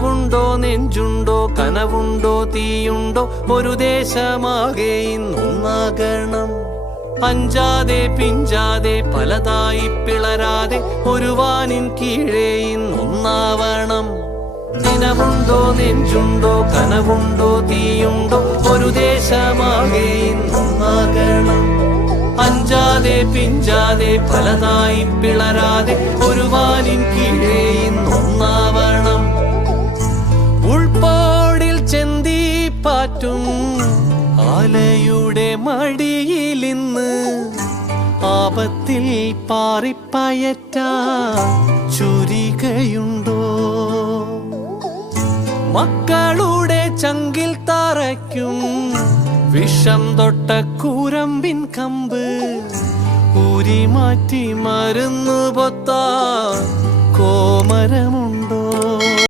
നിനവുണ്ടോ നെഞ്ചുണ്ടോ കനവുണ്ടോ തീയുണ്ടോ? ഒരു ദേശമാകെ ഇന്നൊന്നാകണം. അഞ്ചാതെ പിഞ്ചാതെ പലതായി പിളരാതെ ഒരു വാനിൻ കീഴേ ഇന്നൊന്നാവണം. നിനവുണ്ടോ നെഞ്ചുണ്ടോ കനവുണ്ടോ തീയുണ്ടോ? ഒരു ദേശമാകെ ഇന്നൊന്നാകണം. അഞ്ചാതെ പിഞ്ചാതെ പലതായി പിളരാതെ ഒരു വാനിൻ കീഴേ പാറ്റും ആലയുടെ മടിയിലിന്ന് ആപത്തിൽ പാറിപ്പയറ്റ ചുരികയുണ്ടോ? മക്കളുടെ ചങ്കിൽ തറയ്ക്കും വിഷം തൊട്ട കൂരമ്പിൻ കമ്പ് ഊരി മാറ്റി മരുന്നു പൊത്താ കോമരമുണ്ടോ?